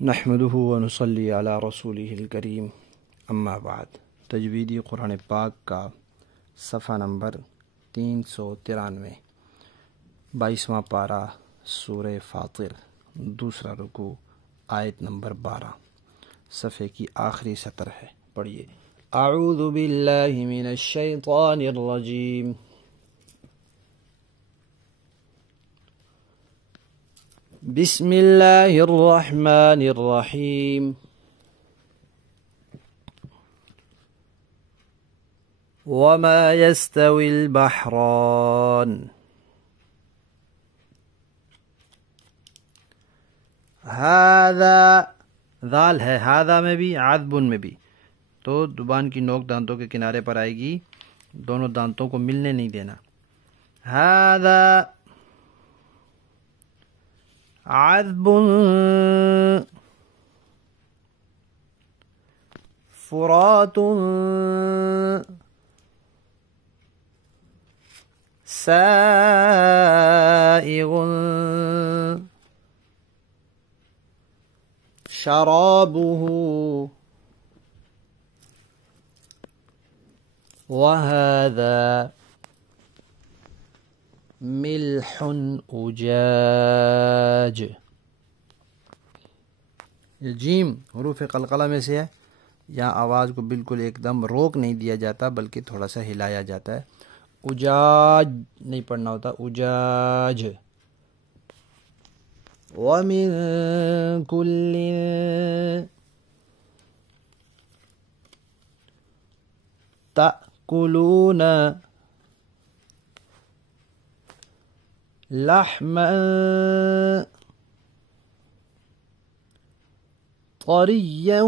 نحمده ونصلی علی رسولہ الکریم، اما بعد۔ تجویدی قرآن پاک کا صفحہ نمبر 393، 22واں پارہ، سورہ فاطر، دوسرا رکوع، آیت نمبر 12، صفحے کی آخری سطر ہے۔ پڑھیے۔ اعوذ باللہ من الشیطان الرجیم، بسم اللہ الرحمن الرحیم، وما يستوي البحران، هذا ذال ہے، هذا میں بھی، عذب میں بھی، تو زبان کی نوک دانتوں کے کنارے پر آئے گی، دونوں دانتوں کو ملنے نہیں دینا۔ هذا عذب فرات سائغ شرابه وهذا ملح اجاج۔ یہ جیم حروف قلقلہ میں سے ہے، یہاں آواز کو بالکل ایک دم روک نہیں دیا جاتا بلکہ تھوڑا سا ہلایا جاتا ہے۔ اجاج نہیں پڑھنا ہوتا، اجاج۔ وَمِن كُلٍّ تَأْكُلُونَ لحما طريا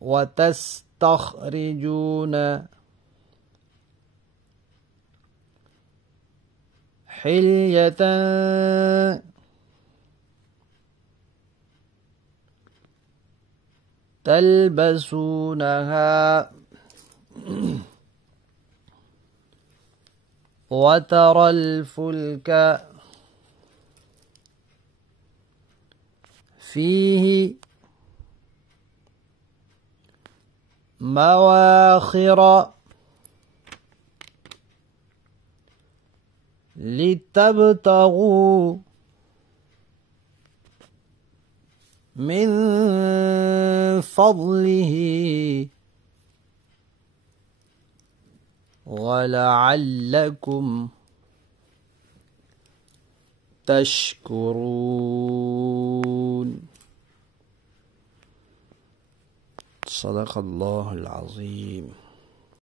وتستخرجون حلية تلبسونها وترى الفلك فيه مواخر لتبتغوا من فضله وَلَعَلَّكُمْ تَشْكُرُونَ۔ صدق اللہ العظیم۔